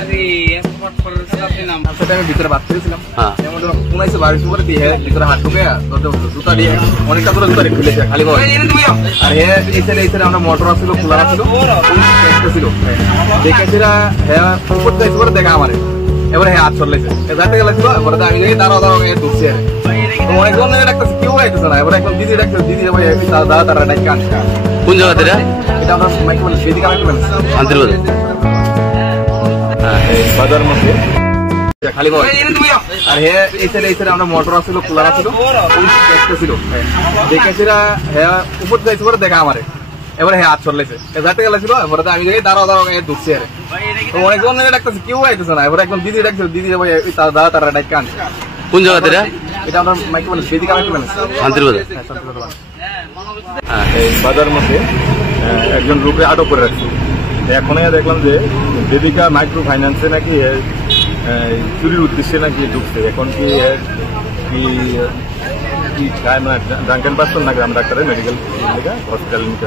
আমি ভিতরে বাদ করেছিলাম, পুনাইছে বাড়ির উপরে দিয়ে ভিতরে হাত ঢুকে জুতা দিয়ে অনেকটা করে জুতা রেখে ফেলেছে খালি বয়। আর এই সাইডে আমরা মোটর আসছিল, খোলা ছিল, ছিল দেখেছিলা হ্যাঁ উপর যাইছে করে দেখা আমারে, এবারে হ্যাঁ হাত চলেছে যাতে গেছিল। এবারে আমি দাঁড়াও দাঁড়াও ঢুকছি অনেকজন ডাক্তার কেউ আইতেছে না। এবারে একদম দিদি ডাক্তার, দিদি দাদা তারা ডাক্তার আনছে। কোন জায়গাতে এটা আমরা মাইকে বলে সেদিকে আমি আন্তর্বাদ বাজার মধ্যে খালি বয়। আর হ্যাঁ এই সাইডে আমরা মোটর আসছিল, খোলা ছিল, ছিল দেখেছিলা হ্যাঁ উপর যাইছে করে দেখা আমারে, এবারে হ্যাঁ হাত চলেছে যাতে গেছিল। এবারে আমি দাঁড়াও দাঁড়াও ঢুকছি অনেকজন ডাক্তার কেউ আইতেছে না। এবারে একদম দিদি ডাক্তার, দিদি দাদা তারা ডাক্তার আনছে। কোন জায়গাতে এটা আমরা মাইকে বলে সেদিকে আমি আন্তর্বাদ বাজার মধ্যে একজন লোককে আটক করে রাখছে। এখন দেখলাম যে দেবিকা মাইক্রো ফাইন্যান্সে নাকি চুরির উদ্দেশ্যে নাকি ঢুকছে। এখন কি ড্রাঙ্কেন পার্সন নাকি আমরা ডাক্তারের মেডিকেল হসপিটাল নিতে